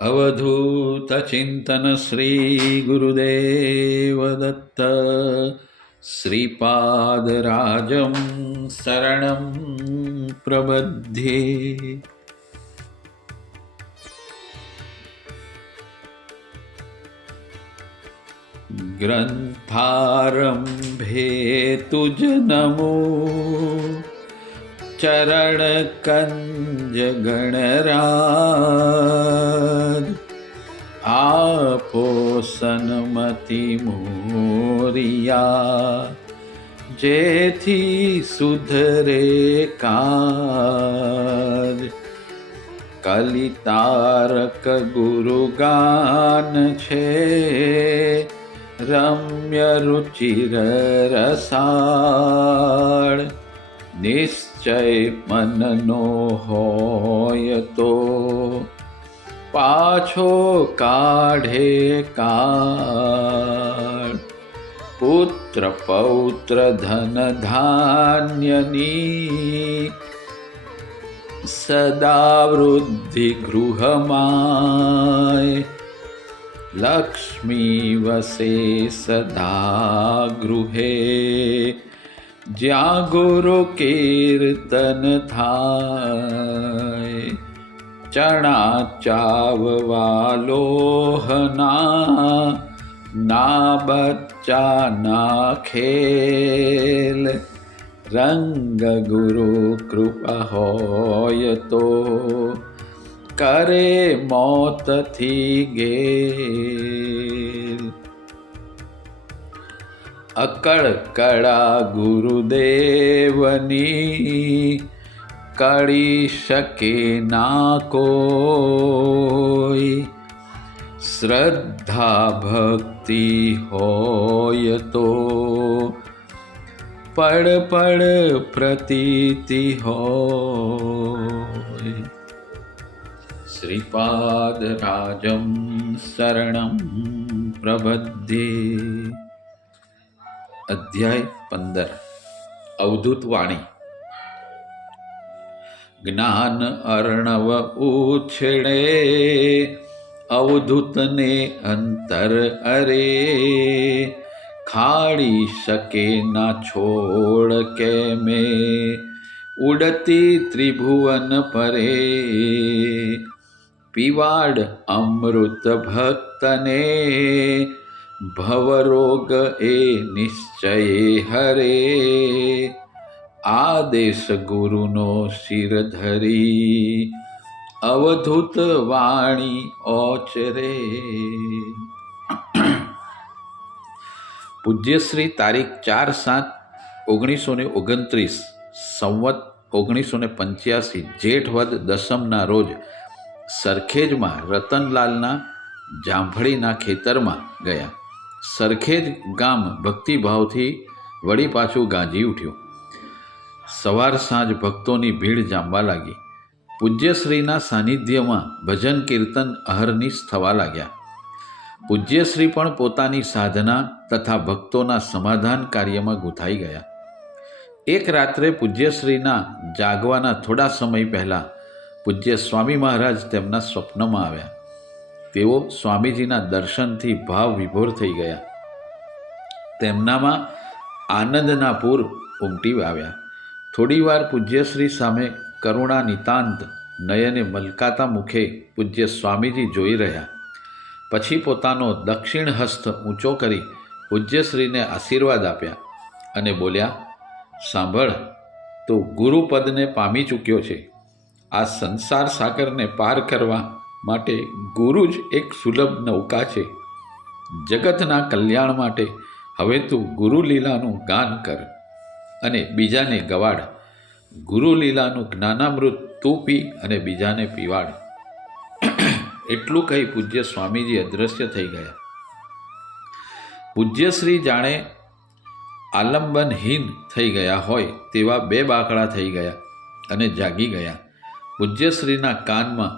अवधूत चिंतन श्री गुरुदेव दत्त श्रीपाद राजं शरणं प्रबध्ये। ग्रंथारंभे तुझ नमो चरण कंज गणराज आपो सन्मति मोरिया जेथी सुधरे काज। कलितारक गुरुगान छे रम्य रुचिर रसाळ। निश्चय मननो होय तो पाछो काढे काळ। पुत्र पौत्र धन धान्यनी सदा वृद्धि गृहमाय। लक्ष्मी वसे सदा गृहे ज्या गुरु कीर्तन थाय। चणा चाववा लोहना ना बच्चा ना खेल। रंग गुरु कृपा होय तो करे मौत थी गेल। अकड़ कड़ा गुरुदेवनी कड़ी शके ना कोई। श्रद्धा भक्ति होय तो पड़ पड़ प्रतीति होय। श्रीपाद राजं शरणं प्रबध्ये। अध्याय 15 अवधूत वाणी। ज्ञान अर्णव उछड़े अवधूत ने अंतर अरे। खाड़ी सके ना छोड़ के में उड़ती त्रिभुवन परे। पीवाड़ अमृत भक्तने भवरोग ए निश्चय हरे। आदेश गुरुनो शिर धरी अवधूत वाणी ओचरे। પૂજ્યશ્રી તારીખ 4/7/1929 સંવત 1985 જેઠ વદ દસમના રોજ સરખેજમાં રતનલાલના જાંભળીના ખેતરમાં ગયા. સરખેજ ગામ ભક્તિભાવથી વળી પાછું ગાંજી ઉઠ્યું. સવાર સાંજ ભક્તોની ભીડ જામવા લાગી. પૂજ્યશ્રીના સાનિધ્યમાં ભજન કીર્તન અહર્નિશ થવા લાગ્યા. પૂજ્યશ્રી પણ પોતાની સાધના તથા ભક્તોના સમાધાન કાર્યમાં ગૂંથાઈ ગયા. એક રાત્રે પૂજ્યશ્રીના જાગવાના થોડા સમય પહેલાં પૂજ્ય સ્વામી મહારાજ તેમના સ્વપ્નમાં આવ્યા. તેઓ સ્વામીજીના દર્શનથી ભાવ વિભોર થઈ ગયા. તેમનામાં આનંદના પૂર ઉમટી આવ્યા. થોડીવાર પૂજ્યશ્રી સામે કરુણા નિતાંત નયને મલકાતા મુખે પૂજ્ય સ્વામીજી જોઈ રહ્યા. પછી પોતાનો દક્ષિણ હસ્ત ઊંચો કરી પૂજ્યશ્રીને આશીર્વાદ આપ્યા અને બોલ્યા, સાંભળ, તો ગુરુપદને પામી ચૂક્યો છે. આ સંસાર સાગરને પાર કરવા માટે ગુરુ જ એક સુલભ નૌકા છે. જગતના કલ્યાણ માટે હવે તું ગુરુલીલાનું ગાન કર અને બીજાને ગવાડ. ગુરુલીલાનું જ્ઞાનામૃત તું પી અને બીજાને પીવાડ. એટલું કહી પૂજ્ય સ્વામીજી અદૃશ્ય થઈ ગયા. પૂજ્યશ્રી જાણે આલંબનહીન થઈ ગયા હોય તેવા બે બાકડા થઈ ગયા અને જાગી ગયા. પૂજ્યશ્રીના કાનમાં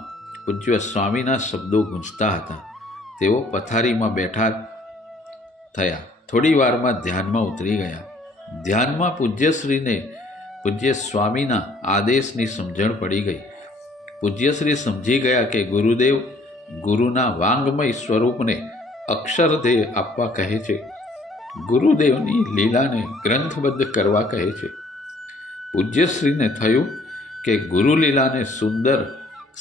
પૂજ્ય સ્વામીના શબ્દો ગૂંજતા હતા. તેઓ પથારીમાં બેઠા થયા. થોડી વારમાં ધ્યાનમાં ઉતરી ગયા. ધ્યાનમાં પૂજ્યશ્રીને પૂજ્ય સ્વામીના આદેશની સમજણ પડી ગઈ. પૂજ્યશ્રી સમજી ગયા કે ગુરુદેવ ગુરુના વાંગમય સ્વરૂપને અક્ષરદેહ આપવા કહે છે. ગુરુદેવની લીલાને ગ્રંથબદ્ધ કરવા કહે છે. પૂજ્યશ્રીને થયું કે ગુરુ લીલાને સુંદર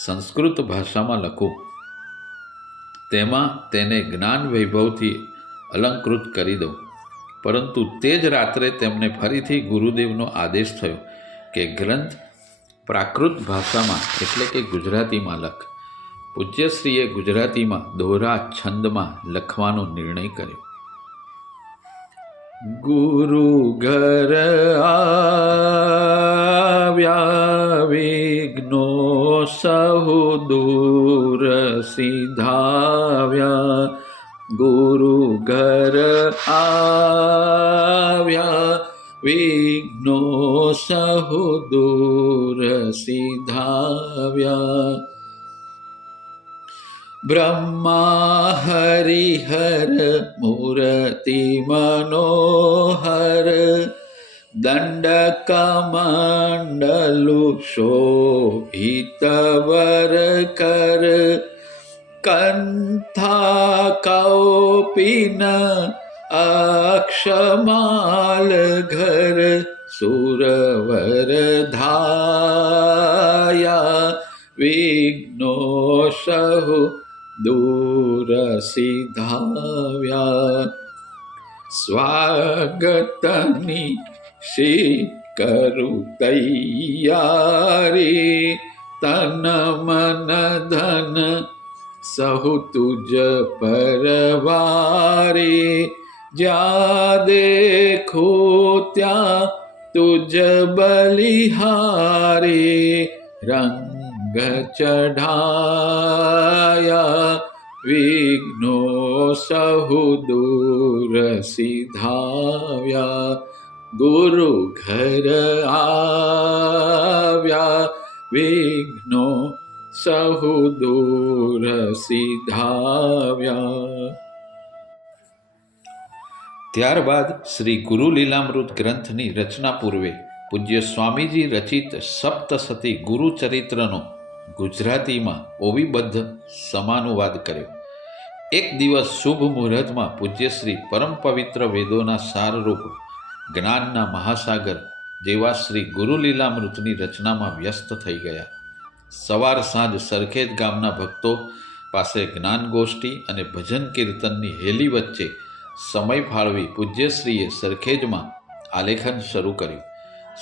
સંસ્કૃત ભાષામાં લખું, તેમાં તેને જ્ઞાન વૈભવથી અલંકૃત કરી દઉં. પરંતુ તે જ રાત્રે તેમને ફરીથી ગુરુદેવનો આદેશ થયો કે ગ્રંથ પ્રાકૃત ભાષામાં એટલે કે ગુજરાતીમાં લખ. પૂજ્યશ્રીએ ગુજરાતીમાં દોહરા છંદમાં લખવાનો નિર્ણય કર્યો. ગુરુ ઘર આવ્યા વિઘ્નો સહુ દૂર સિધાવ્યા. ગુરુ ઘર આવ્યા વિઘ્નો સહુ દૂર સિધાવ્યા. બ્રહ્મા હરિહર મૂર્તિ મનોહર દંડકમંડલુ શોભિત વર કર કંથા કૌપિન અક્ષમાલ ઘર સુરવર ધાયા વિઘ્નો સહુ દૂર સિધાવ્યા. સ્વાગતની શ્રી કરું તૈયારી તન મન ધન સહુ તુજ પરવારી. જ્યાં દેખો ત્યાં તુજ બલિહારી રંગ ચઢાયા વિઘ્નો સહુ દૂર સિધાવ્યા. ગુરુ ઘર આવ્યા વિઘ્નો સહુ દૂર સિધાવ્યા. ત્યારબાદ શ્રી ગુરુ લીલામૃત ગ્રંથની રચના પૂર્વે પૂજ્ય સ્વામીજી રચિત સપ્તસતી ગુરુચરિત્રનો ગુજરાતીમાં ઓવિબદ્ધ સમાનુવાદ કર્યો. એક દિવસ શુભ મુહૂર્તમાં પૂજ્યશ્રી પરમ પવિત્ર વેદોના સારરૂપ જ્ઞાનના મહાસાગર જેવા શ્રી ગુરુ લીલામૃતની રચનામાં વ્યસ્ત થઈ ગયા. સવાર સાંજ સરખેજ ગામના ભક્તો પાસે જ્ઞાન ગોષ્ઠી અને ભજન કીર્તનની હેલી વચ્ચે સમય ફાળવી પૂજ્યશ્રીએ સરખેજમાં આલેખન શરૂ કર્યું.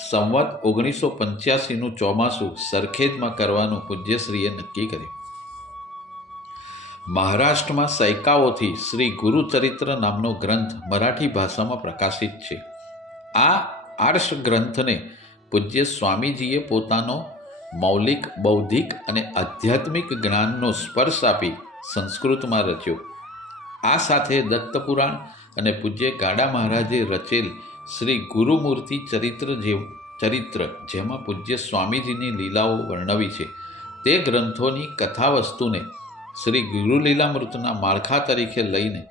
સંવત 1985નું ચોમાસું સરખેજમાં કરવાનું પૂજ્યશ્રીએ નક્કી કર્યું. મહારાષ્ટ્રમાં સૈકાઓથી શ્રી ગુરુચરિત્ર નામનો ગ્રંથ મરાઠી ભાષામાં પ્રકાશિત છે. આ આર્ષ ગ્રંથને પૂજ્ય સ્વામીજીએ પોતાનો મૌલિક, બૌદ્ધિક અને આધ્યાત્મિક જ્ઞાનનો સ્પર્શ આપી સંસ્કૃતમાં રચ્યો. આ સાથે દત્તપુરાણ અને પૂજ્ય ગાડા મહારાજે રચેલ શ્રી ગુરુમૂર્તિ ચરિત્ર જેમાં પૂજ્ય સ્વામીજીની લીલાઓ વર્ણવી છે, તે ગ્રંથોની કથા વસ્તુને શ્રી ગુરુ લીલામૃતના માળખા તરીકે લઈને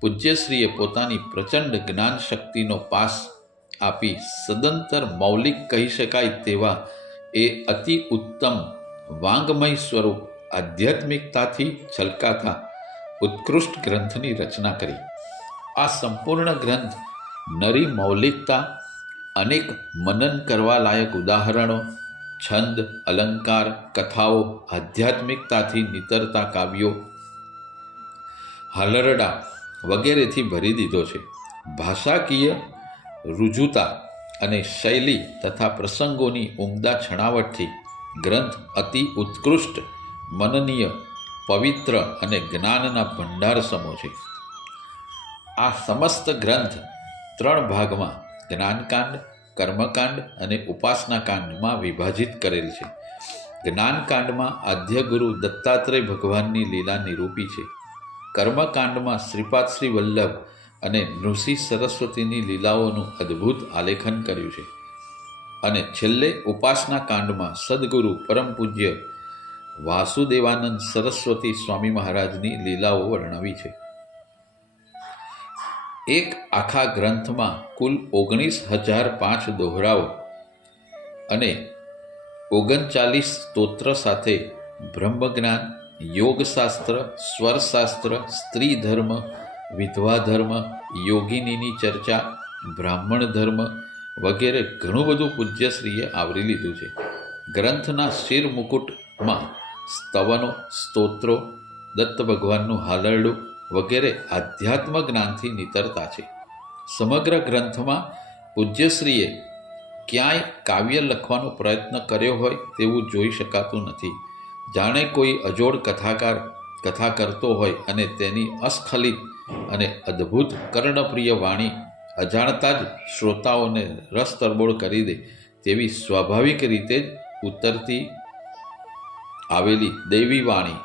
પૂજ્યશ્રીએ પોતાની પ્રચંડ જ્ઞાન શક્તિનો પાસ આપી સદંતર મૌલિક કહી શકાય તેવા એ અતિ ઉત્તમ વાંગમય સ્વરૂપ આધ્યાત્મિકતાથી છલકાતા ઉત્કૃષ્ટ ગ્રંથની રચના કરી. આ સંપૂર્ણ ગ્રંથ નરી મૌલિકતા, અનેક મનન કરવા લાયક ઉદાહરણો, છંદ, અલંકાર, કથાઓ, આધ્યાત્મિકતાથી નીતરતા કાવ્યો, હાલરડા વગેરેથી ભરી દીધો છે. ભાષાકીય રુજુતા અને શૈલી તથા પ્રસંગોની ઉમદા છણાવટથી ગ્રંથ અતિ ઉત્કૃષ્ટ, મનનીય, પવિત્ર અને જ્ઞાનના ભંડાર સમો છે. આ સમસ્ત ગ્રંથ 3 ભાગમાં જ્ઞાનકાંડ, કર્મકાંડ અને ઉપાસનાકાંડમાં વિભાજિત કરેલ છે. જ્ઞાનકાંડમાં આદ્યગુરુ દત્તાત્રેય ભગવાનની લીલા નિરૂપી છે. કર્મકાંડમાં શ્રીપાદ શ્રી વલ્લભ અને નૃસિંહ સરસ્વતીની લીલાઓનું અદ્ભુત આલેખન કર્યું છે. અને છેલ્લે ઉપાસના કાંડમાં સદગુરુ પરમ પૂજ્ય વાસુદેવાનંદ સરસ્વતી સ્વામી મહારાજની લીલાઓ વર્ણવી છે. એક આખા ગ્રંથમાં કુલ 19,005 દોહરાઓ અને 39 સ્તોત્ર સાથે બ્રહ્મજ્ઞાન, યોગશાસ્ત્ર, સ્વરશાસ્ત્ર, સ્ત્રી ધર્મ, વિધવા ધર્મ, યોગિનીની ચર્ચા, બ્રાહ્મણ ધર્મ વગેરે ઘણું બધું પૂજ્યશ્રીએ આવરી લીધું છે. ગ્રંથના શિર મુકુટમાં સ્તવનો, સ્તોત્રો, દત્ત ભગવાનનું હાલરડું વગેરે આધ્યાત્મ જ્ઞાનથી નિતરતા છે. સમગ્ર ગ્રંથમાં પૂજ્યશ્રીએ ક્યાંય કાવ્ય લખવાનો પ્રયત્ન કર્યો હોય તેવું જોઈ શકાતું નથી. જાણે કોઈ અજોડ કથા કરતો હોય અને તેની અસ્ખલિત અને અદ્ભુત કર્ણપ્રિય વાણી અજાણતા જ શ્રોતાઓને રસ તરબોળ કરી દે તેવી સ્વાભાવિક રીતે જ ઉતરતી આવેલી દૈવી વાણી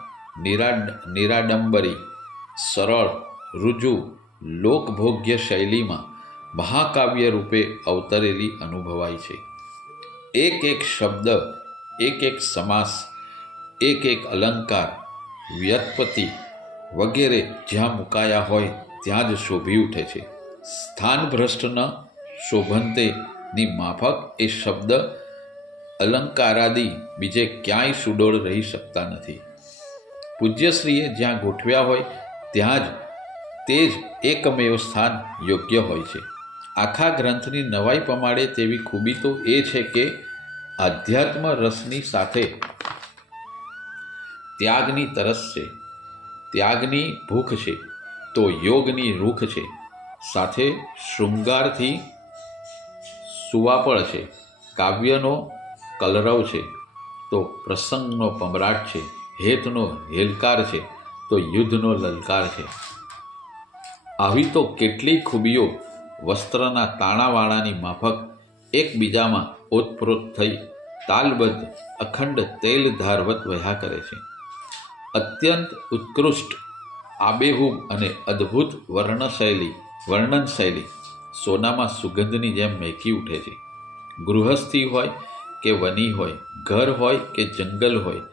નિરાડંબરી, સરળ, રુજુ, લોકભોગ્ય શૈલીમાં મહાકાવ્ય રૂપે અવતરેલી અનુભવાય છે. એક એક શબ્દ, એક એક સમાસ, એક એક અલંકાર, વ્યુત્પત્તિ વગેરે જ્યાં મુકાયા હોય ત્યાં જ શોભી ઉઠે છે. સ્થાન ભ્રષ્ટ ન શોભંતેની માફક એ શબ્દ અલંકારાદિ બીજે ક્યાંય સુડોળ રહી શકતા નથી. પૂજ્યશ્રીએ જ્યાં ગોઠવ્યા હોય ત્યાં જ તે જ એકમેવ સ્થાન યોગ્ય હોય છે. આખા ગ્રંથની નવાઈ પમાડે તેવી ખૂબી તો એ છે કે આધ્યાત્મ રસની સાથે ત્યાગની તરસ છે, ત્યાગની ભૂખ છે તો યોગની રૂખ છે, સાથે શૃંગારથી સુવાપળ છે, કાવ્યનો કલરવ છે તો પ્રસંગનો પમરાટ છે, હેતનો હેલકાર છે તો યુદ્ધનો લલકાર છે. આવી તો કેટલી ખૂબીઓ વસ્ત્રના તાણાવાળાની માફક એકબીજામાં ઓતપ્રોત થઈ તાલબદ્ધ અખંડ તેલ ધારવત વહ્યા કરે છે. અત્યંત ઉત્કૃષ્ટ આબેહૂબ અને અદ્ભુત વર્ણન શૈલી સોનામાં સુગંધની જેમ મહેકી ઉઠે છે. ગૃહસ્થી હોય કે વની હોય, ઘર હોય કે જંગલ હોય,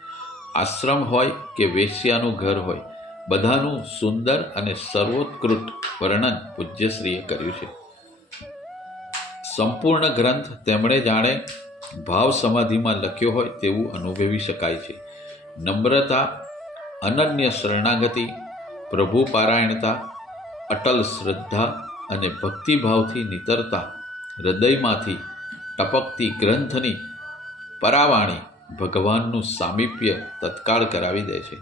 આશ્રમ હોય કે વેશ્યાનું ઘર હોય, બધાનું સુંદર અને સર્વોત્કૃષ્ટ વર્ણન પૂજ્યશ્રીએ કર્યું છે. સંપૂર્ણ ગ્રંથ તેમણે જાણે ભાવ સમાધિમાં લખ્યો હોય તેવું અનુભવી શકાય છે. નમ્રતા, અનન્ય શરણાગતિ, પ્રભુ પારાયણતા, અટલ શ્રદ્ધા અને ભક્તિભાવથી નિતરતા હૃદયમાંથી ટપકતી ગ્રંથની પરાવાણી ભગવાનનું સામીપ્ય તત્કાળ કરાવી દે છે.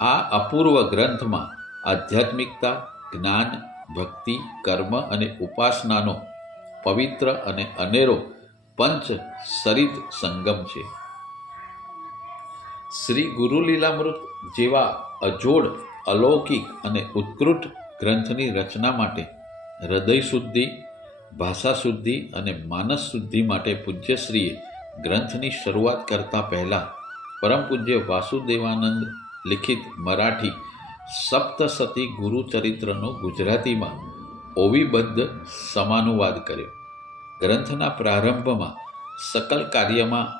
આ અપૂર્વ ગ્રંથમાં આધ્યાત્મિકતા, જ્ઞાન, ભક્તિ, કર્મ અને ઉપાસનાનો પવિત્ર અને અનેરો પંચ સરિત સંગમ છે. શ્રી ગુરુલીલામૃત જેવા અજોડ, અલૌકિક અને ઉત્કૃષ્ટ ગ્રંથની રચના માટે હૃદય શુદ્ધિ, ભાષા શુદ્ધિ અને માનસ શુદ્ધિ માટે પૂજ્યશ્રીએ ગ્રંથની શરૂઆત કરતા પહેલાં પરમ પૂજ્ય વાસુદેવાનંદ લિખિત મરાઠી સપ્તસતી ગુરુચરિત્રનો ગુજરાતીમાં ઓવિબદ્ધ સમાનુવાદ કર્યો. ગ્રંથના પ્રારંભમાં સકલ કાર્યમાં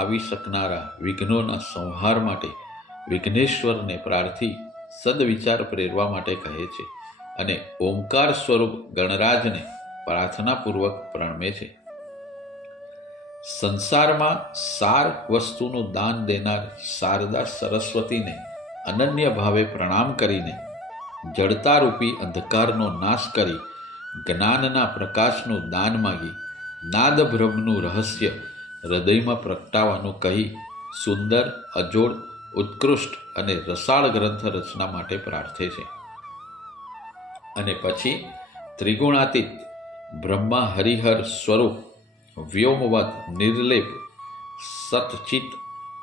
આવી શકનારા વિઘ્નોના સંહાર માટે વિઘ્નેશ્વરને પ્રાર્થી સદવિચાર પ્રેરવા માટે કહે છે અને ઓમકાર સ્વરૂપ ગણરાજને પ્રાર્થનાપૂર્વક પ્રણમે છે. સંસારમાં સાર વસ્તુનું દાન દેનાર શારદા સરસ્વતીને અનન્ય ભાવે પ્રણામ કરીને જડતારૂપી અંધકારનો નાશ કરી જ્ઞાનના પ્રકાશનું દાન માગી નાદબ્રહ્મનું રહસ્ય હૃદયમાં પ્રગટાવવાનું કહી સુંદર, અજોડ, ઉત્કૃષ્ટ અને રસાળ ગ્રંથ રચના માટે પ્રાર્થે છે. અને પછી ત્રિગુણાતીત બ્રહ્મા હરિહર સ્વરૂપ વ્યોમવત નિર્લેપ સતચિત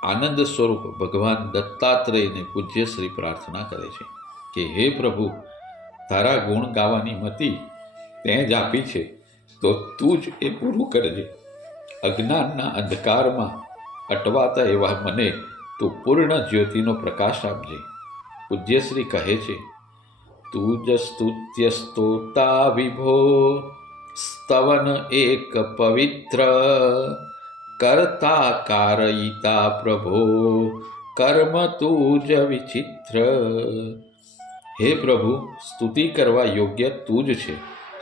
આનંદ સ્વરૂપ ભગવાન દત્તાત્રેયને પૂજ્યશ્રી પ્રાર્થના કરે છે કે હે પ્રભુ, તારા ગુણ ગાવાની મતિ તે જ આપી છે તો તું જ એ પૂરું કરજે. અજ્ઞાનના અંધકારમાં અટવાતા એવા મને તું પૂર્ણ જ્યોતિનો પ્રકાશ આપજે. પૂજ્યશ્રી કહે છે, તું જ સ્તુત્ય સ્તોતા વિભો સ્તવન એક પવિત્ર કરતા કારયિતા પ્રભો કર્મ તું જ વિચિત્ર. હે પ્રભુ, સ્તુતિ કરવા યોગ્ય તું જ છે,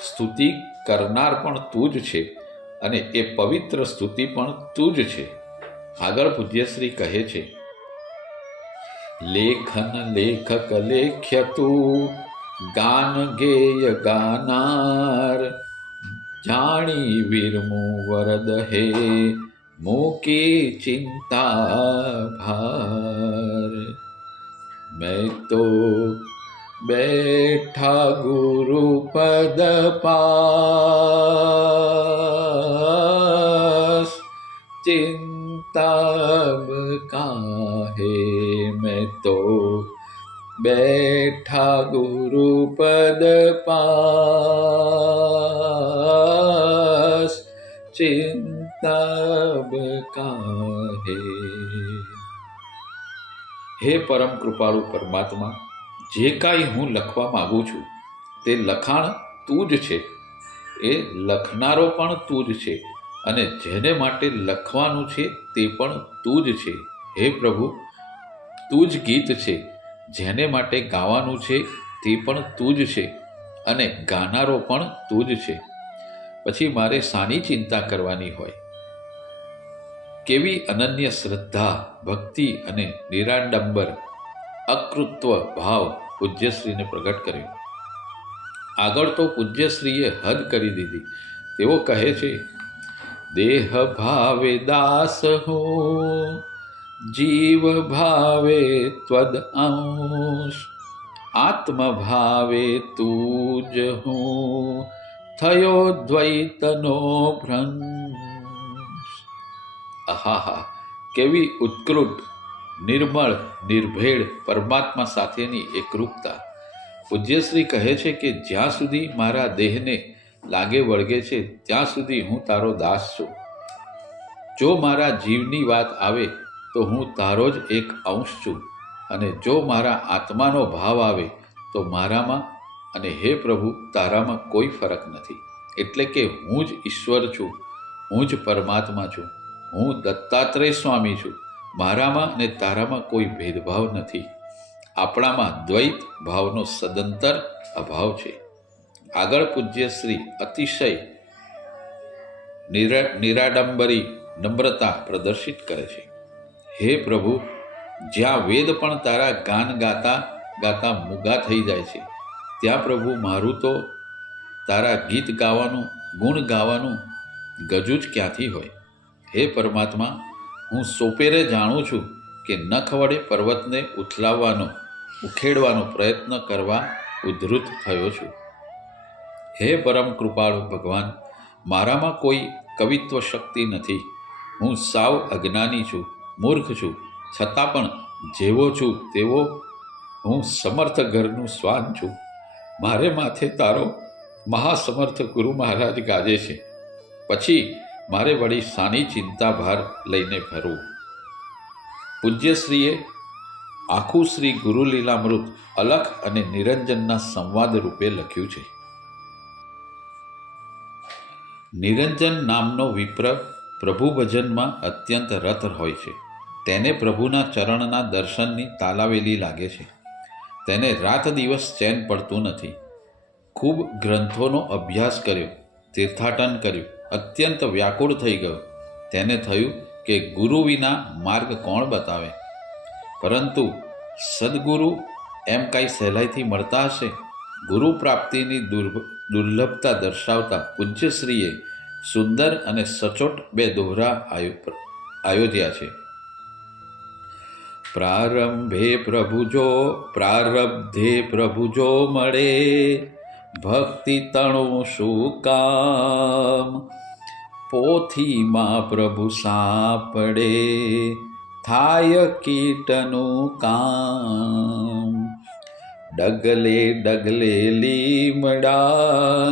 સ્તુતિ કરનાર પણ તું જ છે અને એ પવિત્ર સ્તુતિ પણ તું જ છે. આગળ પૂજ્યશ્રી કહે છે, લેખન લેખક લેખ્યતું, ગાન ગેય ગાનાર, જાણી વિરમુ વરદ હે, મૂકી ચિંતા ભાર. મેં તો બેઠા ગુરુ પદ પાસ, ચિંતા કાહે. મેં તો બેઠા ગુરુ પદ પાસ, ચિંતા કાહે. હે પરમ કૃપાળુ પરમાત્મા, જે કાંઈ હું લખવા માગું છું તે લખાણ તું જ છે, એ લખનારો પણ તું જ છે, અને જેને માટે લખવાનું છે તે પણ તું જ છે. હે પ્રભુ, તું જ ગીત છે, જેને માટે ગાવાનું છે તે પણ તું જ છે, અને ગાનારો પણ તું જ છે. પછી મારે શાની ચિંતા કરવાની હોય? કેવી અનન્ય શ્રદ્ધા, ભક્તિ અને નિરાડંબર અકૃત્વ ભાવ પૂજ્યશ્રીને પ્રગટ કર્યો. આગળ તો પૂજ્યશ્રીએ હદ કરી દીધી. તેઓ કહે છે, દેહ ભાવે દાસ હું, જીવ ભાવે ત્વદ અંશ, આત્મ ભાવે તું જ હું, થયો દ્વૈતનો ભ્રંશ. આહા, કેવી ઉત્કૃષ્ટ, નિર્મળ, નિર્ભેળ પરમાત્મા સાથેની એકરૂપતા. પૂજ્યશ્રી કહે છે કે જ્યાં સુધી મારા દેહને લાગે વળગે છે ત્યાં સુધી હું તારો દાસ છું. જો મારા જીવની વાત આવે તો હું તારો જ એક અંશ છું, અને જો મારા આત્માનો ભાવ આવે તો મારામાં અને હે પ્રભુ તારામાં કોઈ ફરક નથી. એટલે કે હું જ ઈશ્વર છું, હું જ પરમાત્મા છું, હું દત્તાત્રેય સ્વામી છું. મારામાં અને તારામાં કોઈ ભેદભાવ નથી. આપણામાં દ્વૈત ભાવનો સદંતર અભાવ છે. આગળ પૂજ્યશ્રી અતિશય નિરાડંબરી નમ્રતા પ્રદર્શિત કરે છે. હે પ્રભુ, જ્યાં વેદ પણ તારા ગાન ગાતા ગાતા મૂગા થઈ જાય છે, ત્યાં પ્રભુ મારું તો તારા ગીત ગાવાનું, ગુણ ગાવાનું ગજુ જ ક્યાંથી હોય? હે પરમાત્મા, હું સોપેરે જાણું છું કે નખ વડે પર્વતને ઉખેડવાનો પ્રયત્ન કરવા ઉદ્ધૃત થયો છું. હે પરમ કૃપાળુ ભગવાન, મારામાં કોઈ કવિત્વ શક્તિ નથી. હું સાવ અજ્ઞાની છું, મૂર્ખ છું. છતાં પણ જેવો છું તેવો હું સમર્થ ઘરનું શ્વાન છું. મારે માથે તારો મહાસમર્થ ગુરુ મહારાજ ગાજે છે. પછી મારે વળી શાની ચિંતા ભાર લઈને ફરવું? પૂજ્યશ્રીએ આખું શ્રી ગુરુ લીલામૃત અલખ અને નિરંજનના સંવાદ રૂપે લખ્યું છે. નિરંજન નામનો વિપ્ર પ્રભુ ભજનમાં અત્યંત રત હોય છે. તેને પ્રભુના ચરણના દર્શનની તાલાવેલી લાગે છે. તેને રાત દિવસ ચેન પડતું નથી. ખૂબ ગ્રંથોનો અભ્યાસ કર્યો, તીર્થાટન કર્યું, અત્યંત વ્યાકુળ થઈ ગયો. તેને થયું કે ગુરુ વિના માર્ગ કોણ બતાવે? પરંતુ સદગુરુ એમ કાંઈ સહેલાઈથી મળતા હશે? ગુરુ પ્રાપ્તિની દુર્લભતા દર્શાવતા પૂજ્યશ્રીએ સુંદર અને સચોટ બે દોહરા આયોજ્યા છે. પ્રારબ્ધે પ્રભુ જો મળે, ભક્તિ તણું શું કામ? પોથીમાં પ્રભુ સાંપડે, થાય કીટનું કામ. ડગલે ડગલે લીમડા,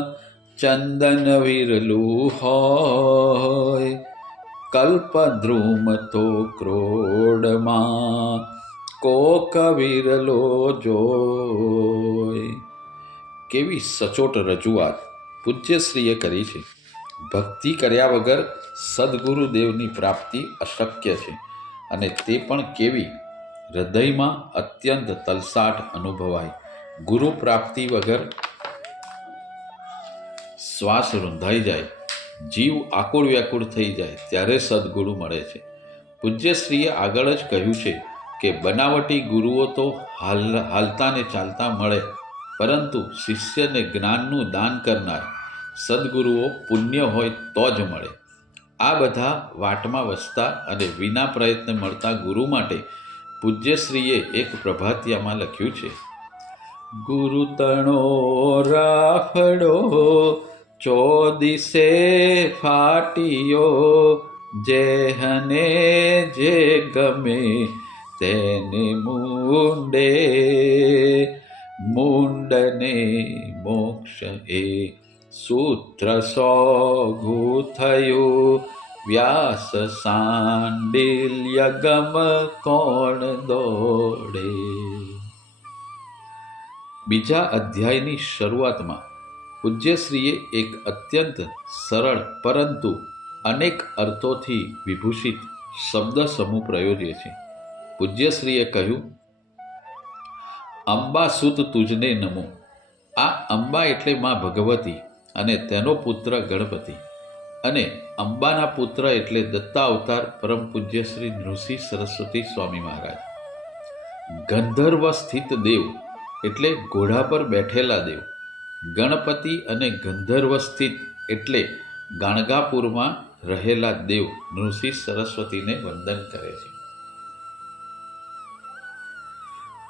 ચંદન વિરલું હોય, કલ્પદ્રુમ તો ક્રોડમાં, કોક વિરલો જોય. કેવી સચોટ રજૂઆત પૂજ્યશ્રીએ કરી છે. ભક્તિ કર્યા વગર સદગુરુદેવની પ્રાપ્તિ અશક્ય છે, અને તે પણ કેવી! હૃદયમાં અત્યંત તલસાટ અનુભવાય. ગુરુ પ્રાપ્તિ વગર શ્વાસ રૂંધાઈ જાય, જીવ આકુળ વ્યાકુળ થઈ જાય ત્યારે સદગુરુ મળે છે. પૂજ્યશ્રીએ આગળ જ કહ્યું છે કે બનાવટી ગુરુઓ તો હાલતા ને ચાલતા મળે, પરંતુ શિષ્યને જ્ઞાનનું દાન કરનાર સદગુરુઓ પુણ્ય હોય તો જ મળે. આ બધા વાટમાં વસતા અને વિના પ્રયત્ને મળતા ગુરુ માટે પૂજ્યશ્રીએ એક પ્રભાતિયામાં લખ્યું છે: ગુરુ તણો રાફડો ચોદિસે ફાટિયો, જેહને જે ગમે તેને મુંડે, મુંડને મોક્ષ એ સૂત્ર સોઘું થયું, વ્યાસ સાંડિલ્ય ગમ કોણ દોડે. બીજા અધ્યાયની શરૂઆતમાં પૂજ્યશ્રીએ એક અત્યંત સરળ પરંતુ અનેક અર્થોથી વિભૂષિત શબ્દ સમૂહ પ્રયોજ્ય છે. પૂજ્યશ્રીએ કહ્યું: અંબા સુત તુજને નમો. આ અંબા એટલે માં ભગવતી અને તેનો પુત્ર ગણપતિ, અને અંબાના પુત્ર એટલે દત્તા અવતાર પરમ પૂજ્ય શ્રી નૃસિંહ સરસ્વતી સ્વામી મહારાજ. ગંધર્વ સ્થિત દેવ એટલે ઘોડા પર બેઠેલા દેવ. ગણપતિ અને ગંધર્વ સ્થિત એટલે ગાણગાપુરમાં રહેલા દેવ નૃસિંહ સરસ્વતીને વંદન કરે છે.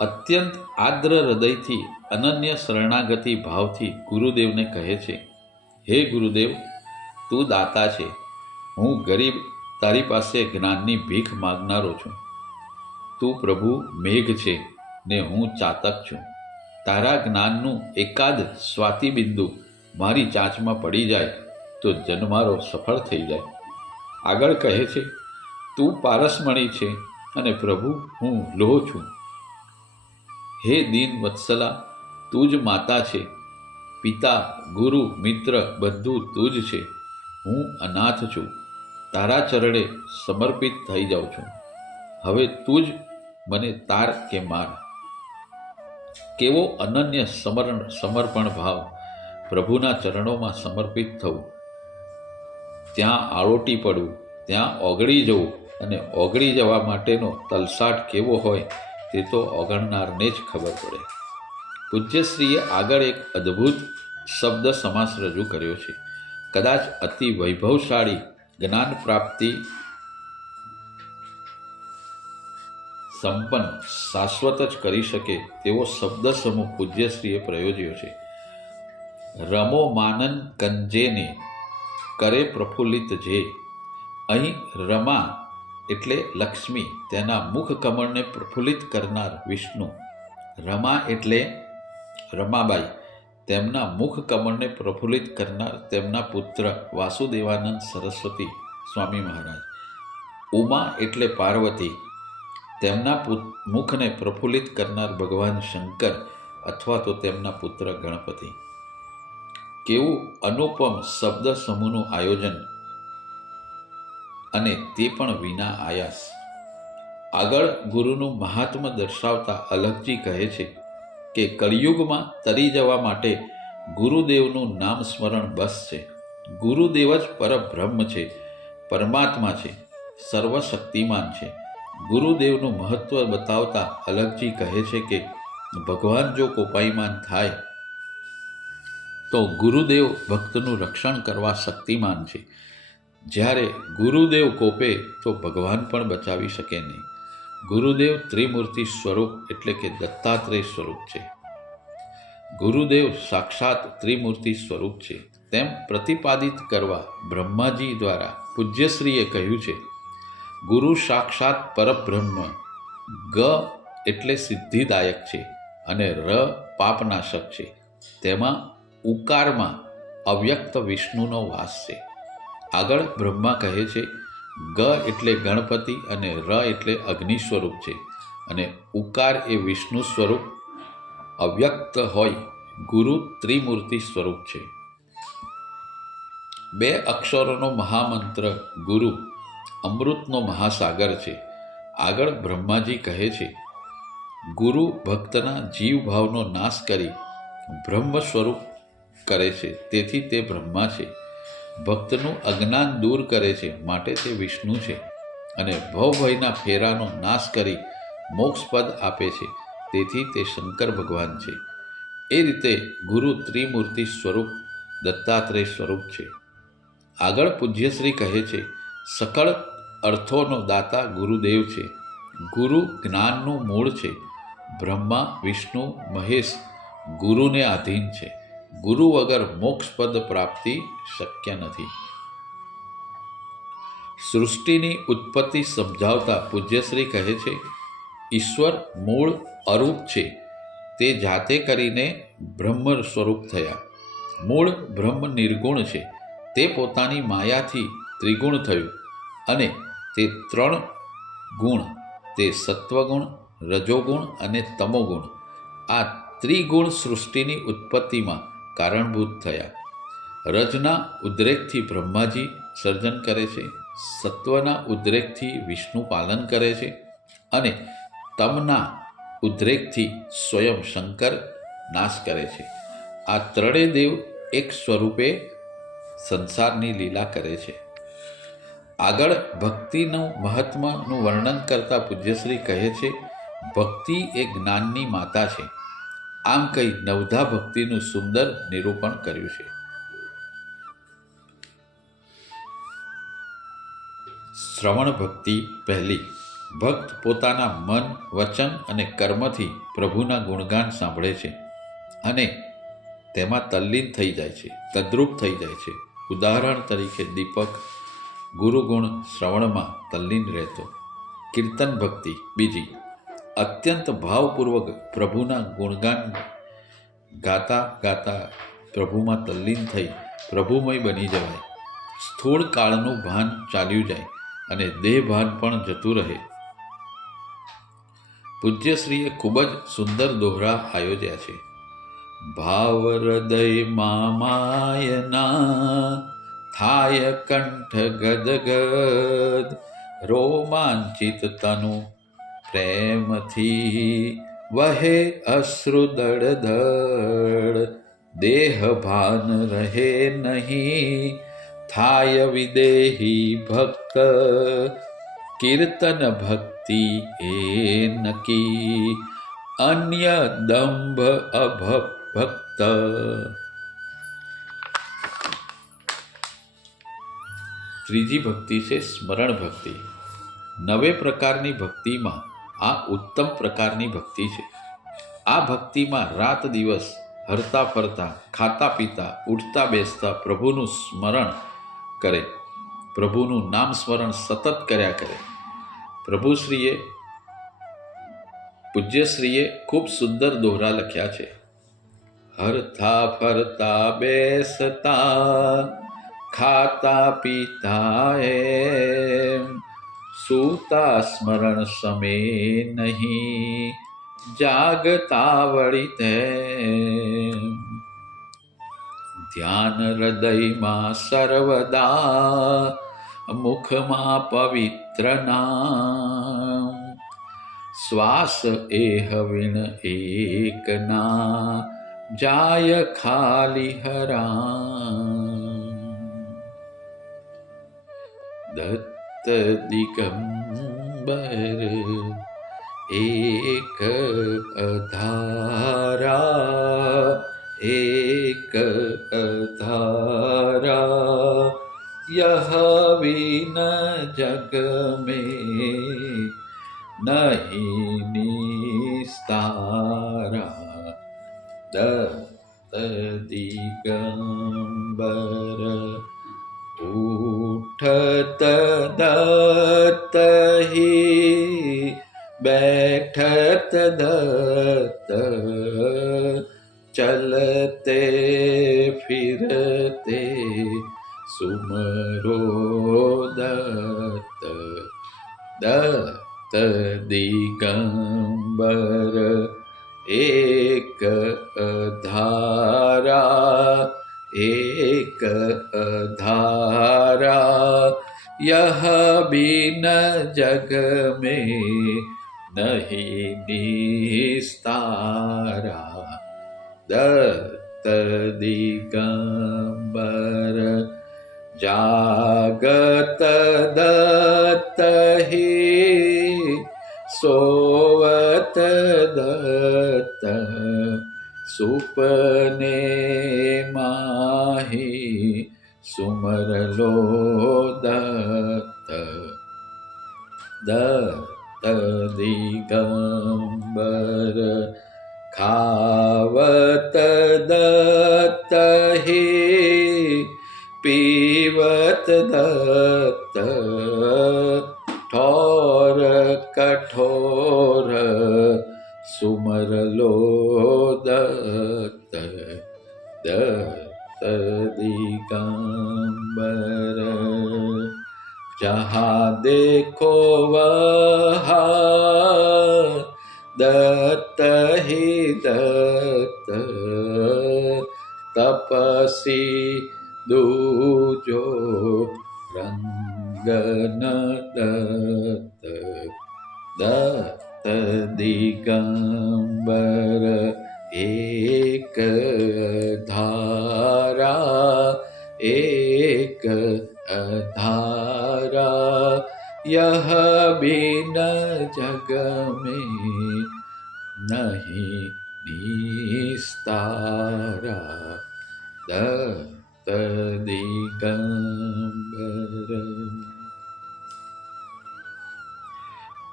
અત્યંત આદ્ર હૃદયથી અનન્ય શરણાગતિ ભાવથી ગુરુદેવને કહે છે: હે ગુરુદેવ, તું દાતા છે, હું ગરીબ તારી પાસે જ્ઞાનની ભીખ માગનારો છું. તું પ્રભુ મેઘ છે ને હું ચાતક છું. તારા જ્ઞાનનું એકાદ સ્વાતિબિંદુ મારી ચાંચમાં પડી જાય તો જન્મારો સફળ થઈ જાય. આગળ કહે છે: તું પારસમણી છે અને પ્રભુ હું લોહ છું. હે દીન વત્સલા, તું જ માતા છે, પિતા, ગુરુ, મિત્ર બધું તું જ છે. હું અનાથ છું, તારા ચરણે સમર્પિત થઈ જાઉં છું. હવે તું જ મને તાર કે માર. કેવો અનન્ય સમર્પણ ભાવ! પ્રભુના ચરણોમાં સમર્પિત થવું, ત્યાં આળોટી પડવું, ત્યાં ઓગળી જવું, અને ઓગળી જવા માટેનો તલસાટ કેવો હોય તે તો ઓગળનારને જ ખબર પડે. પૂજ્યશ્રીએ આગળ એક અદ્ભુત શબ્દ સમાસ રજૂ કર્યો છે. કદાચ અતિ વૈભવશાળી જ્ઞાન પ્રાપ્તિ સંપન્ન શાશ્વત જ કરી શકે તેવો શબ્દ સમૂહ પૂજ્યશ્રીએ પ્રયોજ્યો છે. રમો માનન કંજેને કરે પ્રફુલ્લિત જે. અહીં રમા એટલે લક્ષ્મી, તેના મુખ કમળને પ્રફુલ્લિત કરનાર વિષ્ણુ. રમા એટલે રમાબાઈ, તેમના મુખ કમળને પ્રફુલ્લિત કરનાર તેમના પુત્ર વાસુદેવાનંદ સરસ્વતી સ્વામી મહારાજ. ઉમા એટલે પાર્વતી, તેમના મુખને પ્રફુલ્લિત કરનાર ભગવાન શંકર અથવા તો તેમના પુત્ર ગણપતિ. કેવું અનુપમ શબ્દ સમૂહનું આયોજન, અને તે પણ વિના આયાસ. આગળ ગુરુનું મહાત્મ્ય દર્શાવતા અલખજી કહે છે કે કળિયુગમાં તરી જવા માટે ગુરુદેવનું નામ સ્મરણ બસ છે. ગુરુદેવ જ પરબ્રહ્મ છે, પરમાત્મા છે, સર્વશક્તિમાન છે. ગુરુદેવનું મહત્વ બતાવતા અલખજી કહે છે કે ભગવાન જો કોપાયમાન થાય તો ગુરુદેવ ભક્તનું રક્ષણ કરવા શક્તિમાન છે. જ્યારે ગુરુદેવ કોપે તો ભગવાન પણ બચાવી શકે નહીં. ગુરુદેવ ત્રિમૂર્તિ સ્વરૂપ એટલે કે દત્તાત્રેય સ્વરૂપ છે. ગુરુદેવ સાક્ષાત ત્રિમૂર્તિ સ્વરૂપ છે તેમ પ્રતિપાદિત કરવા બ્રહ્માજી દ્વારા પૂજ્યશ્રીએ કહ્યું છે: ગુરુ સાક્ષાત પરબ્રહ્મ. ગ એટલે સિદ્ધિદાયક છે અને ર પાપનાશક છે. તેમાં ઉકારમાં અવ્યક્ત વિષ્ણુનો વાસ છે. આગળ બ્રહ્મા કહે છે: ગ એટલે ગણપતિ અને ર એટલે અગ્નિ સ્વરૂપ છે, અને ઉકાર એ વિષ્ણુ સ્વરૂપ અવ્યક્ત હોય ગુરુ ત્રિમૂર્તિ સ્વરૂપ છે. બે અક્ષરોનો મહામંત્ર ગુરુ અમૃતનો મહાસાગર છે. આગળ બ્રહ્માજી કહે છે: ગુરુ ભક્તના જીવભાવનો નાશ કરી બ્રહ્મ સ્વરૂપ કરે છે, તેથી તે બ્રહ્મા છે. ભક્તનું અજ્ઞાન દૂર કરે છે, માટે તે વિષ્ણુ છે. અને ભવભયના ફેરાનો નાશ કરી મોક્ષપદ આપે છે, તેથી તે શંકર ભગવાન છે. એ રીતે ગુરુ ત્રિમૂર્તિ સ્વરૂપ દત્તાત્રેય સ્વરૂપ છે. આગળ પૂજ્યશ્રી કહે છે, સકળ અર્થોનો દાતા ગુરુદેવ છે. ગુરુ જ્ઞાનનું મૂળ છે. બ્રહ્મા, વિષ્ણુ, મહેશ ગુરુને આધીન છે. ગુરુ વગર મોક્ષપદ પ્રાપ્તિ શક્ય નથી. સૃષ્ટિની ઉત્પત્તિ સમજાવતા પૂજ્યશ્રી કહે છે, ઈશ્વર મૂળ અરૂપ છે. તે જાતે કરીને બ્રહ્મ સ્વરૂપ થયા. મૂળ બ્રહ્મ નિર્ગુણ છે. તે પોતાની માયાથી ત્રિગુણ થયું અને તે 3 ગુણ, તે સત્વગુણ, રજોગુણ અને તમોગુણ, આ ત્રિગુણ સૃષ્ટિની ઉત્પત્તિમાં કારણભૂત થયા. રજના ઉદ્રેકથી બ્રહ્માજી સર્જન કરે છે, સત્વના ઉદ્રેકથી વિષ્ણુ પાલન કરે છે અને તમના ઉદ્રેકથી સ્વયં શંકર નાશ કરે છે. આ ત્રણેય દેવ એક સ્વરૂપે સંસારની લીલા કરે છે. આગળ ભક્તિનું મહત્વનું વર્ણન કરતા પૂજ્યશ્રી કહે છે, ભક્તિ એ જ્ઞાનની માતા છે. આમ કહી નવધા ભક્તિનું સુંદર નિરૂપણ કર્યું છે. શ્રવણ ભક્તિ પહેલી. ભક્ત પોતાના મન, વચન અને કર્મથી પ્રભુના ગુણગાન સાંભળે છે અને તેમાં તલ્લીન થઈ જાય છે, તદ્રુપ થઈ જાય છે. ઉદાહરણ તરીકે દીપક ગુરુગુણ શ્રવણમાં તલ્લીન રહેતો. કીર્તન ભક્તિ બીજી. અત્યંત ભાવપૂર્વક પ્રભુના ગુણગાન ગાતા ગાતા પ્રભુમાં તલ્લીન થઈ પ્રભુમય બની જવાય. સ્થૂળ કાળનું ભાન ચાલ્યું જાય અને દેહ ભાન પણ જતું રહે. પૂજ્યશ્રીએ ખૂબ જ સુંદર દોહરા આયોજ્યા છે. ભાવ હૃદય માયના થાય કંઠ ગદગદ, રોમાંચિત તનુ પ્રેમથી વહે અશ્રુ દળદળ, દેહ ભાન રહે નહીં થાય વિદેહી ભક્ત, કીર્તન ભક્તિ એ નકી અન્ય દંભ અભક્ત. ત્રીજી ભક્તિ છે સ્મરણ ભક્તિ. 9 પ્રકારની ભક્તિમાં આ ઉત્તમ પ્રકારની ભક્તિ છે. આ ભક્તિમાં રાત દિવસ હરતા ફરતા, ખાતા પીતા, ઉઠતા બેસતા પ્રભુનું સ્મરણ કરે, પ્રભુનું નામ સ્મરણ સતત કર્યા કરે. પૂજ્યશ્રીએ ખૂબ સુંદર દોહરા લખ્યા છે. હરતા ફરતા બેસતા, ખાતા પીતા એમ, સૂતા સ્મરણ સમે નહીં, જાગતા વળી તેમ, ધ્યાન હૃદયમાં સર્વદા, મુખમાં પવિત્ર નામ, શ્વાસ એહ વિણ એકના, જાય ખાલી હરામ. દત્ત દિગંબર એક અધારા, એક અધારા, यह विन जग में नहीं निस्तारा. दत्त दिगंबर उठत दत्त ही, बैठत दत्त, चलते फिरते सुमरो दत्त. दत्त दिगंबर एक धारा, एक धारा, यह बिन जग में नहीं निस्तारा. दत्त दिगंबर जागत दत्त ही, सोवत દત્ત સુપને માહી સુમરલો દત્ત દત્ત દિગંબર ખાવત દત્ત હે પીવત દત્ત ઠોર કઠોર સુમરલો દત્ત દત્ત દિગંબર જहाँ देखो वहाँ दत्त ही दत्त तपसी दूजो रंगन दत्त दत्त दिगंबर एक धारा एक धारा यह बिन जग में नहीं निस्तारा दत्त दिगंबर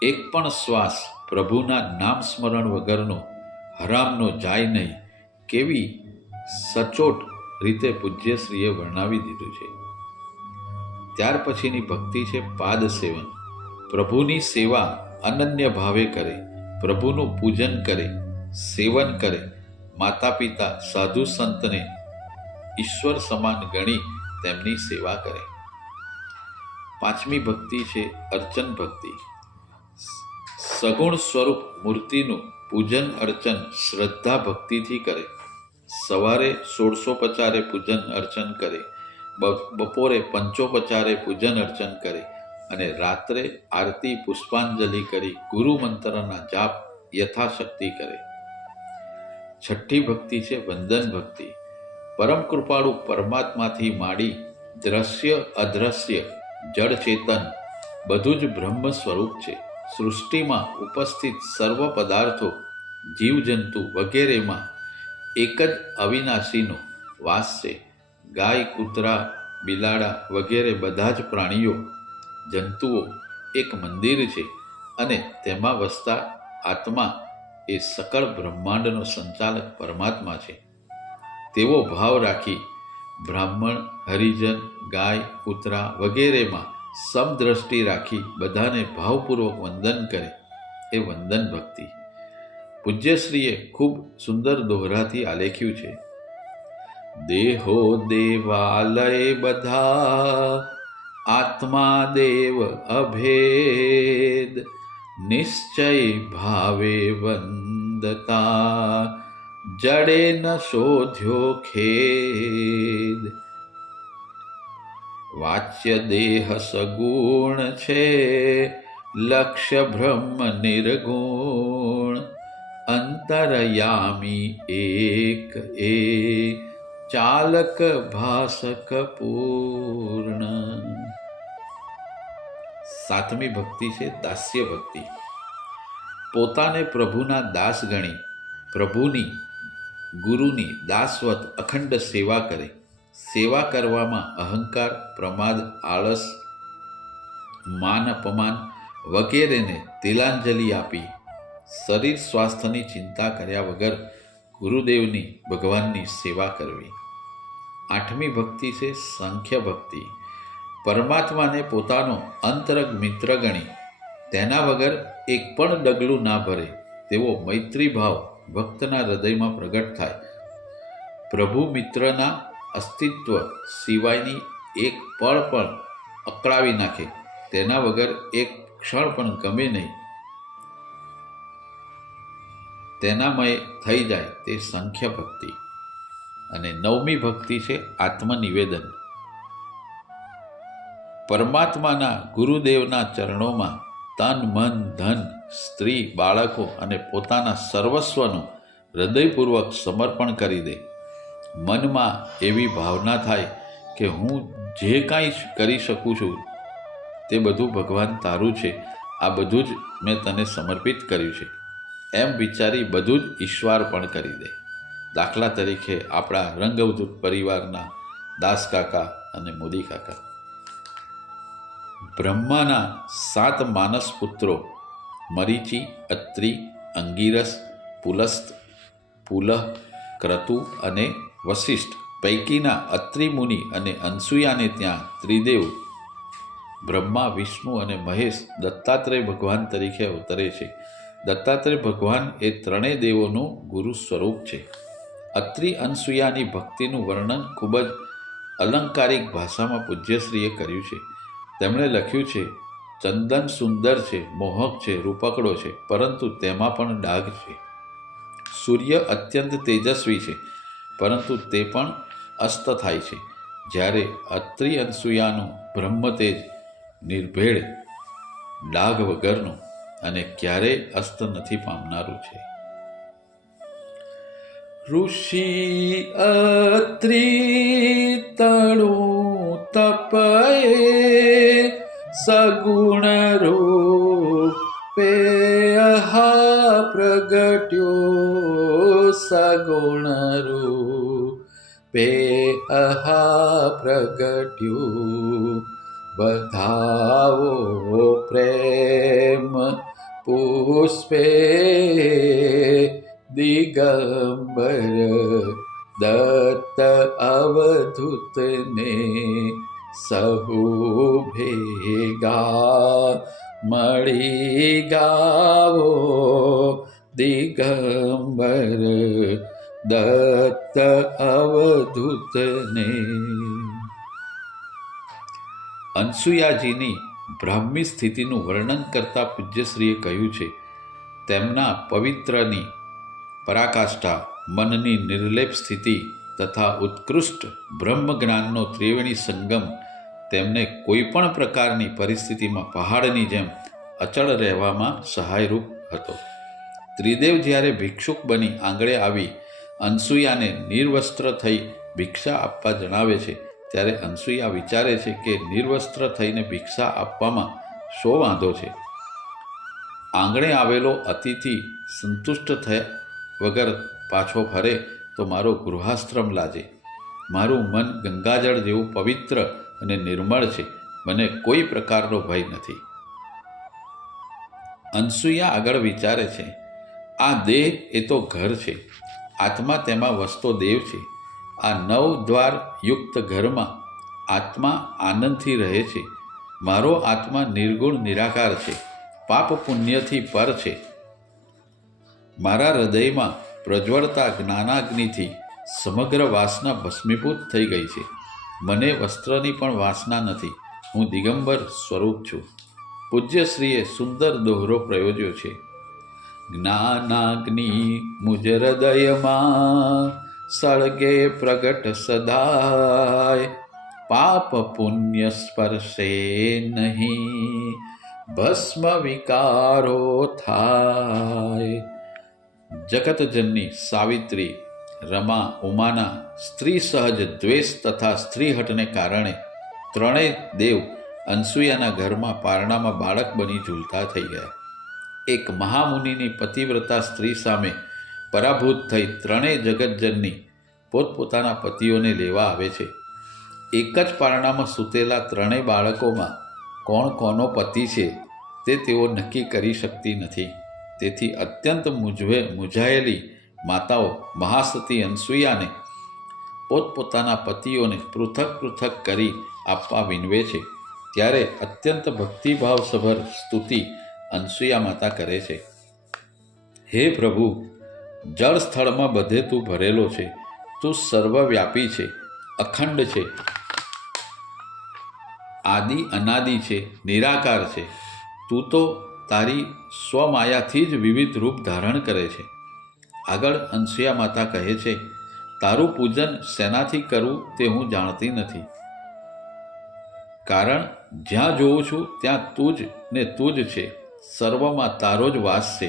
એક પણ શ્વાસ પ્રભુના નામ સ્મરણ વગરનો હરામનો જાય નહીં કેવી સચોટ રીતે પૂજ્યશ્રીએ વર્ણવી દીધું છે. ત્યાર પછીની ભક્તિ છે પાદ સેવન. પ્રભુની સેવા અનન્ય ભાવે કરે, પ્રભુનું પૂજન કરે, સેવન કરે, માતા પિતા સાધુ સંતને ઈશ્વર સમાન ગણી તેમની સેવા કરે. પાંચમી ભક્તિ છે અર્ચન ભક્તિ. સગુણ સ્વરૂપ મૂર્તિનું પૂજન અર્ચન શ્રદ્ધા ભક્તિથી કરે. સવારે 1650 પૂજન અર્ચન કરે, બપોરે 550 પૂજન અર્ચન કરે અને રાત્રે આરતી પુષ્પાંજલિ કરી ગુરુ મંત્રના જાપ યથાશક્તિ કરે. છઠ્ઠી ભક્તિ છે વંદન ભક્તિ. પરમ કૃપાળુ પરમાત્માથી માંડી દ્રશ્ય અદ્રશ્ય જડ ચેતન બધું જ બ્રહ્મ સ્વરૂપ છે. સૃષ્ટિમાં ઉપસ્થિત સર્વ પદાર્થો જીવજંતુ વગેરેમાં એક જ અવિનાશીનો વાસ છે. ગાય, કૂતરા, બિલાડા વગેરે બધા જ પ્રાણીઓ જંતુઓ એક મંદિર છે અને તેમાં વસતા આત્મા એ સકળ બ્રહ્માંડનો સંચાલક પરમાત્મા છે. તેવો ભાવ રાખી બ્રાહ્મણ, હરિજન, ગાય, કૂતરા વગેરેમાં સમદ્રષ્ટિ રાખી બધાને ભાવપૂર્વક વંદન કરે એ વંદન ભક્તિ. પૂજ્યશ્રીએ ખૂબ સુંદર દોહરાથી આલેખ્યું છે. દેહો દેવાલય બધા આત્મા દેવ અભેદ નિશ્ચય ભાવે વંદતા જડે ન શોધ્યો ખેદ. વાચ્ય દેહ સગુણ છે લક્ષ્ય બ્રહ્મ નિર્ગુણ અંતરયામી એક એ ચાલક ભાસક પૂર્ણ. સાતમી ભક્તિ છે દાસ્ય ભક્તિ. પોતાને પ્રભુના દાસ ગણી પ્રભુની ગુરુની દાસવત અખંડ સેવા કરે. સેવા કરવામાં અહંકાર, પ્રમાદ, આળસ, માન અપમાન વગેરેને તિલાંજલિ આપી શરીર સ્વાસ્થ્યની ચિંતા કર્યા વગર ગુરુદેવની ભગવાનની સેવા કરવી. આઠમી ભક્તિ છે સાંખ્ય ભક્તિ. પરમાત્માને પોતાનો અંતરંગ મિત્ર ગણી તેના વગર એક પણ ડગલું ના ભરે તેવો મૈત્રી ભાવ ભક્તના હૃદયમાં પ્રગટ થાય. પ્રભુ મિત્રના અસ્તિત્વ સિવાયની એક પળ પણ અકળાવી નાખે તેના વગર એક ક્ષણ પણ ગમે નહીં તેનામય થઈ જાય તે સંખ્ય ભક્તિ. અને નવમી ભક્તિ છે આત્મનિવેદન. પરમાત્માના ગુરુદેવના ચરણોમાં તન, મન, ધન, સ્ત્રી, બાળકો અને પોતાના સર્વસ્વનું હૃદયપૂર્વક સમર્પણ કરી દે. મનમાં એવી ભાવના થાય કે હું જે કાંઈ કરી શકું છું તે બધું ભગવાન તારું છે, આ બધું જ મેં તને સમર્પિત કર્યું છે એમ વિચારી બધું જ ઈશ્વરપણ કરી દે. દાખલા તરીકે આપણા રંગવધૂત પરિવારના દાસ કાકા અને મોદી કાકા. બ્રહ્માના 7 માનસ પુત્રો મરીચી, અત્રિ, અંગિરસ, પુલસ્ત, પુલહ, ક્રતુ અને વશિષ્ઠ પૈકીના અત્રિ મુનિ અને અનસૂયાને ત્યાં ત્રિદેવ બ્રહ્મા, વિષ્ણુ અને મહેશ દત્તાત્રેય ભગવાન તરીકે અવતરે છે. દત્તાત્રેય ભગવાન એ ત્રણેય દેવોનું ગુરુ સ્વરૂપ છે. અત્રિ અનસૂયાની ભક્તિનું વર્ણન ખૂબ જ અલંકારિક ભાષામાં પૂજ્યશ્રીએ કર્યું છે. તેમણે લખ્યું છે, ચંદન સુંદર છે, મોહક છે, રૂપકડો છે, પરંતુ તેમાં પણ ડાઘ છે. સૂર્ય અત્યંત તેજસ્વી છે, પરંતુ તે પણ અસ્ત થાય છે, જ્યારે અત્રિ અનસૂયાનું બ્રહ્મતેજ નિર્ભેળ, ડાઘ વગરનું અને ક્યારેય અસ્ત નથી પામનારું છે. ઋષિ અત્રિ તણુ તપએ સગુણ રૂપે પ્રગટ્યો, સગુણ રૂપે પ્રગટ્યો. બધાવો પ્રેમ પુષ્પે દિગંબર દત્ત અવધૂતને સહુ ભેગા મળી ગાવો, દિગંબર દત્ત અવધૂતને. અનસૂયાજીની બ્રાહ્મી સ્થિતિનું વર્ણન કરતા પૂજ્યશ્રીએ કહ્યું છે, તેમના પવિત્રની પરાકાષ્ઠા, મનની નિર્લેપ સ્થિતિ તથા ઉત્કૃષ્ટ બ્રહ્મજ્ઞાનનો ત્રિવેણી સંગમ તેમને કોઈ પણ પ્રકારની પરિસ્થિતિમાં પહાડની જેમ અચળ રહેવામાં સહાયરૂપ હતો. ત્રિદેવ જ્યારે ભિક્ષુક બની આંગળે આવી અનસૂયાને નિર્વસ્ત્ર થઈ ભિક્ષા આપવા જણાવે છે, ત્યારે અનસૂયા વિચારે છે કે નિર્વસ્ત્ર થઈને ભિક્ષા આપવામાં શો વાંધો છે? આંગણે આવેલો અતિથિ સંતુષ્ટ થયા વગર પાછો ફરે તો મારો ગૃહાશ્રમ લાજે. મારું મન ગંગાજળ જેવું પવિત્ર અને નિર્મળ છે, મને કોઈ પ્રકારનો ભય નથી. અનસૂયા આગળ વિચારે છે, આ દેહ એ તો ઘર છે, આત્મા તેમાં વસતો દેવ છે. આ 9 દ્વાર યુક્ત ઘરમાં આત્મા આનંદથી રહે છે. મારો આત્મા નિર્ગુણ નિરાકાર છે, પાપ પુણ્યથી પર છે. મારા હૃદયમાં પ્રજ્વળતા જ્ઞાનાગ્નિથી સમગ્ર વાસના ભસ્મીભૂત થઈ ગઈ છે. મને વસ્ત્રની પણ વાસના નથી. હું દિગંબર સ્વરૂપ છું. પૂજ્યશ્રીએ સુંદર દોહરો પ્રયોજ્યો છે. જ્ઞાનાગ્નિ મુજ હૃદયમાં સળગે પ્રગટ સદાય, પાપ પુણ્ય સ્પર્શે નહીં, ભસ્મ વિકારો થાય. જગતજનની સાવિત્રી, રમા, ઉમાના સ્ત્રી સહજ દ્વેષ તથા સ્ત્રીહટને કારણે ત્રણેય દેવ અનસૂયાના ઘરમાં પારણામાં બાળક બની ઝૂલતા થઈ ગયા. એક મહામુનિની પતિવ્રતા સ્ત્રી સામે પરાભૂત થઈ ત્રણેય જગતજનની પોતપોતાના પતિઓને લેવા આવે છે. એક જ પારણામાં સૂતેલા ત્રણેય બાળકોમાં કોણ કોનો પતિ છે તે તેઓ નક્કી કરી શકતી નથી. તેથી અત્યંત મૂંઝાયેલી માતાઓ મહાસતી અનસૂયાને પોતપોતાના પતિઓને પૃથક પૃથક કરી આપવા વિનવે છે. ત્યારે અત્યંત ભક્તિભાવસભર સ્તુતિ અનસૂયા માતા કરે છે. હે પ્રભુ, જળ સ્થળમાં બધે તું ભરેલો છે, તું સર્વવ્યાપી છે, અખંડ છે, આદિ અનાદિ છે, નિરાકાર છે. તું તો તારી સ્વમાયાથી જ વિવિધ રૂપ ધારણ કરે છે. આગળ અનસૂયા માતા કહે છે, તારું પૂજન શેનાથી કરવું તે હું જાણતી નથી, કારણ જ્યાં જોઉં છું ત્યાં તું જ ને તું જ છે. સર્વમાં તારો જ વાસ છે.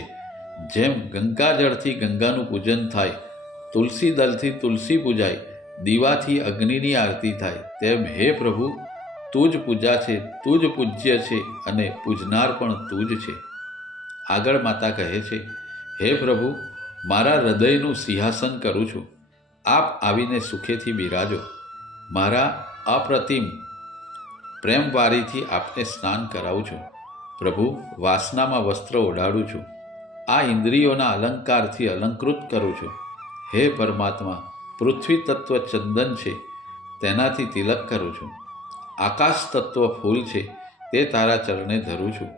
જેમ ગંગાજળથી ગંગાનું પૂજન થાય, તુલસી દલથી તુલસી પૂજાય, દીવાથી અગ્નિની આરતી થાય, તેમ હે પ્રભુ તું જ પૂજા છે, તું જ પૂજ્ય છે અને પૂજનાર પણ તું જ છે. આગળ માતા કહે છે, હે પ્રભુ, મારા હૃદયનું સિંહાસન કરું છું, આપ આવીને સુખેથી બિરાજો. મારા અપ્રતિમ પ્રેમવારીથી આપને સ્નાન કરાવું છું. પ્રભુ, વાસનામાં વસ્ત્ર ઓઢાડું છું, આ ઇન્દ્રિયોના અલંકારથી અલંકૃત કરું છું. હે પરમાત્મા, પૃથ્વી તત્વ ચંદન છે, તેનાથી તિલક કરું છું. આકાશ તત્વ ફૂલ છે, તે તારા ચરણે ધરું છું.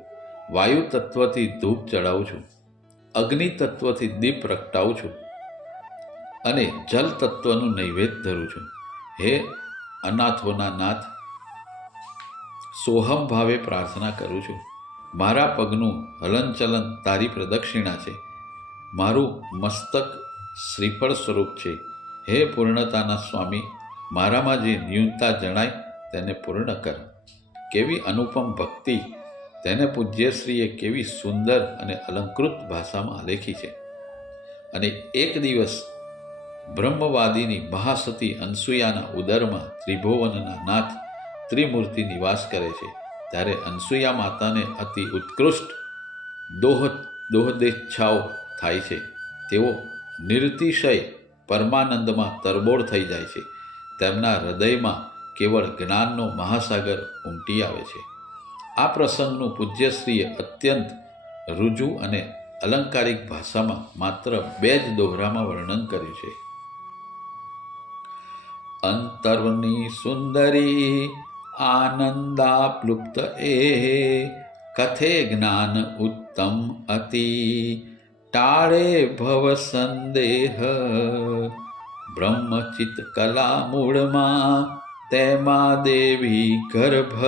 વાયુ તત્વથી ધૂપ ચડાવું છું, અગ્નિ તત્વથી દીપ પ્રગટાવું છું અને જલ તત્વનું નૈવેદ્ય ધરું છું. હે અનાથોના નાથ, સોહમ ભાવે પ્રાર્થના કરું છું. મારા પગનું હલનચલન તારી પ્રદક્ષિણા છે, મારું મસ્તક શ્રીફળ સ્વરૂપ છે. હે પૂર્ણતાના સ્વામી, મારામાં જે ન્યૂનતા જણાય તેને પૂર્ણ કર. કેવી અનુપમ ભક્તિ તેને પૂજ્યશ્રીએ કેવી સુંદર અને અલંકૃત ભાષામાં આલેખી છે. અને એક દિવસ બ્રહ્મવાદીની મહાસતી અનસૂયાના ઉદરમાં ત્રિભુવનના નાથ ત્રિમૂર્તિ નિવાસ કરે છે. ત્યારે અનસૂયા માતાને અતિ ઉત્કૃષ્ટ દોહદેચ્છાઓ થાય છે. તેઓ નિરતિશય પરમાનંદમાં તરબોળ થઈ જાય છે. તેમના હૃદયમાં કેવળ જ્ઞાનનો મહાસાગર ઉમટી આવે છે. આ પ્રસંગનું પૂજ્યશ્રીએ અત્યંત રુજુ અને અલંકારિક ભાષામાં માત્ર 2 જ દોહરામાં વર્ણન કર્યું છે. અંતરની સુંદરી આનંદાપ્લુપ્ત કથે જ્ઞાન ઉત્તમ અતિ ટાળે ભવ સંદેહ બ્રહ્મચિત કલા મૂળમાં તેમાં દેવી ગર્ભ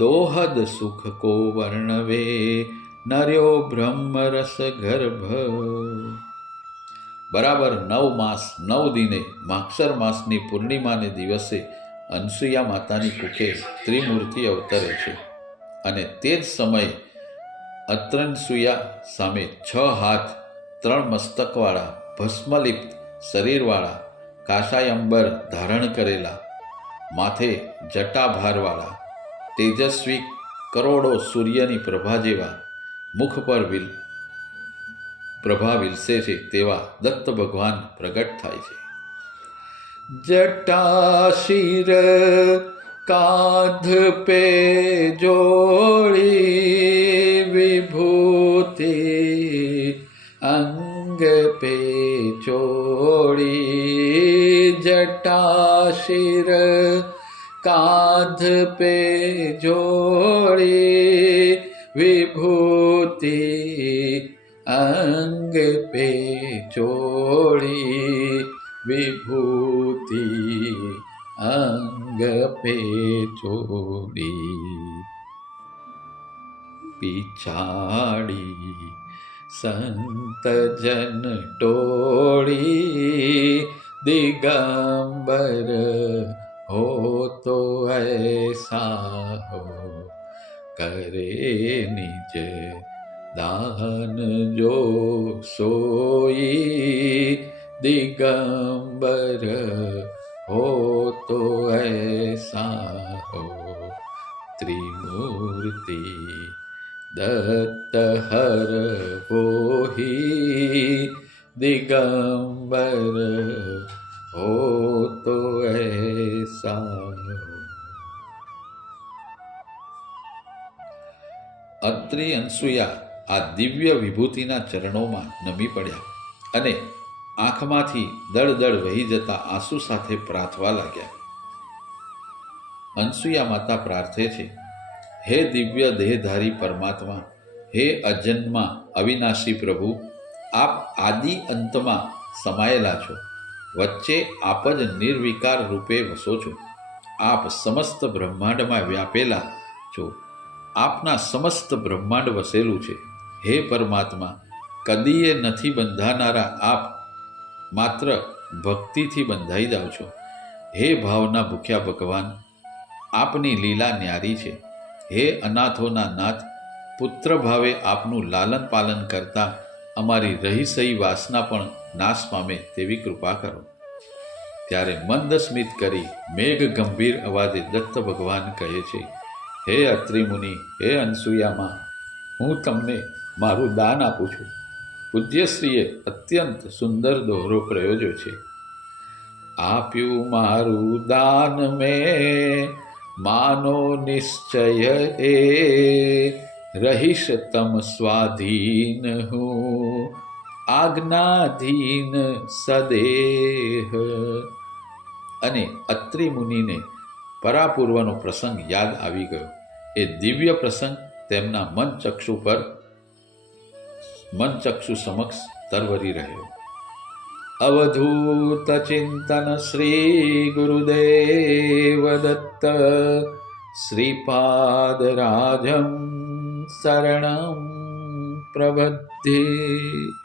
દોહદ સુખ કો વર્ણવે નર્યો બ્રહ્મરસ ગર્ભ. બરાબર 9 માસ 9 દિને માગસર માસની પૂર્ણિમાને દિવસે અનસૂયા માતાની કુખે ત્રિમૂર્તિ અવતરે છે અને તે જ સમયે અત્રનસૂયા સામે 6 હાથ 3 મસ્તકવાળા ભસ્મલિપ્ત શરીરવાળા કાષાયંબર ધારણ કરેલા માથે જટાભારવાળા તેજસ્વી કરોડો સૂર્યની પ્રભા જેવા મુખ પર પ્રભા વિલસે છે તેવા દત્ત ભગવાન પ્રગટ થાય છે. જટાશિર કાંધ પે જોડી વિભૂતિ અંગ પે ચોડી. જટાશિર કાંધ પે જોડી વિભૂતિ અંગ પે ચોડી વિભૂતિ અંગ પે ચોડી. પિછાડી સંત જન ટોળી દિગંબર હો તો ऐसा हो કરે નિજ દાન જો સોઈ દિગંબર હો તો ऐसा हो. ત્રિમૂર્તિ દત્ત હર વોહી દિગંબર હો તો ऐसा हो. અત્રિ અનસૂયા આ દિવ્ય વિભૂતિના ચરણોમાં નમી પડ્યા અને આંખમાંથી દળદળ વહી જતા આંસુ સાથે પ્રાર્થવા લાગ્યા. અનસૂયા માતા પ્રાર્થે છે, હે દિવ્ય દેહધારી પરમાત્મા, હે અજન્મા અવિનાશી પ્રભુ, આપ આદિ અંતમાં સમાયેલા છો. વચ્ચે આપ જ નિર્વિકાર રૂપે વસો છો. આપ સમસ્ત બ્રહ્માંડમાં વ્યાપેલા છો. આપના સમસ્ત બ્રહ્માંડ વસેલું છે. હે પરમાત્મા, કદીએ નથી બંધાનારા આપ માત્ર ભક્તિથી બંધાઈ જાઓ છો. હે ભાવના ભૂખ્યા ભગવાન, આપની લીલા ન્યારી છે. હે અનાથોના નાથ, પુત્ર ભાવે આપનું લાલન પાલન કરતા અમારી રહી વાસના પણ નાશ પામે તેવી કૃપા કરો. ત્યારે મંદ સ્મિત કરી મેઘ ગંભીર અવાજે દત્ત ભગવાન કહે છે, હે અત્રિ મુનિ, હે અનસૂયામાં, હું તમને મારું દાન આપું છું. પૂજ્યશ્રીએ અત્યંત સુંદર દોહરો પ્રયોજ્યો છે. આપ્યું મારું દાન મેં, માનો નિશ્ચય એ, રહીશ તમ સ્વાધીન હું, આજ્ઞાધીન સદેહ. અને અત્રિ મુનિને પરાપૂર્વનો પ્રસંગ યાદ આવી ગયો. એ દિવ્ય પ્રસંગ તેમના મનચક્ષુ સમક્ષ તરવરી રહ્યો. અવધૂત ચિંતન શ્રી ગુરુદેવ દત્ત, શ્રીપાદરાજમ શરણમ પ્રબધ્યે.